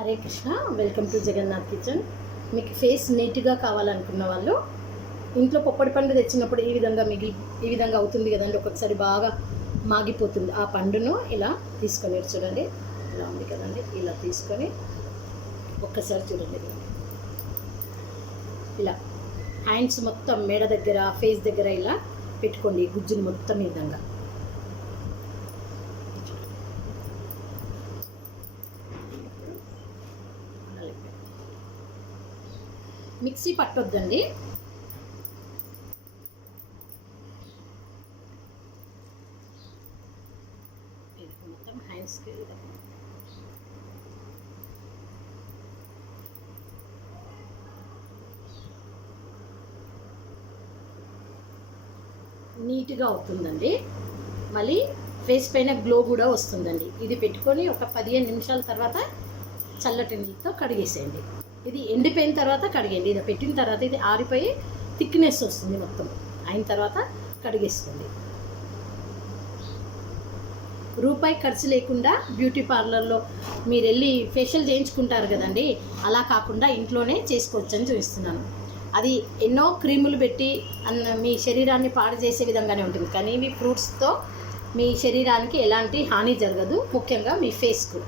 Hare Krishna, welcome to Jagannath kitchen. మీకు face నీట్గా కావాలనుకున్న వాళ్ళు ఇంట్లో పొప్పడి పండు తెచ్చినప్పుడు ఈ విధంగా అవుతుంది కదండి. ఒక్కొక్కసారి బాగా మాగిపోతుంది. ఆ పండును ఇలా తీసుకొని చూడండి, ఇలా ఉంది కదండి. ఇలా తీసుకొని ఒక్కసారి చూడండి, ఇలా హ్యాండ్స్ మొత్తం మెడ దగ్గర, ఫేస్ దగ్గర ఇలా పెట్టుకోండి. గుజ్జుని మొత్తం ఈ విధంగా మిక్సీ పట్టొద్దండి. మొత్తం హ్యాండ్స్కి నీట్గా అవుతుందండి. మళ్ళీ ఫేస్ పైన గ్లో కూడా వస్తుందండి. ఇది పెట్టుకొని ఒక 15 నిమిషాల తర్వాత చల్లటి నీళ్ళతో కడిగేసేయండి. ఇది ఎండిపోయిన తర్వాత కడిగండి. ఇది పెట్టిన తర్వాత ఇది ఆరిపోయి థిక్నెస్ వస్తుంది. మొత్తం అయిన తర్వాత కడిగేసుకోండి. రూపాయి ఖర్చు లేకుండా బ్యూటీ పార్లర్లో మీరు వెళ్ళి ఫేషియల్ చేయించుకుంటారు కదండి, అలా కాకుండా ఇంట్లోనే చేసుకోవచ్చు అని చూపిస్తున్నాను. అది ఎన్నో క్రీములు పెట్టి మీ శరీరాన్ని పాడు చేసే విధంగానే ఉంటుంది. కానీ ఇవి ఫ్రూట్స్తో మీ శరీరానికి ఎలాంటి హాని జరగదు, ముఖ్యంగా మీ ఫేస్కు.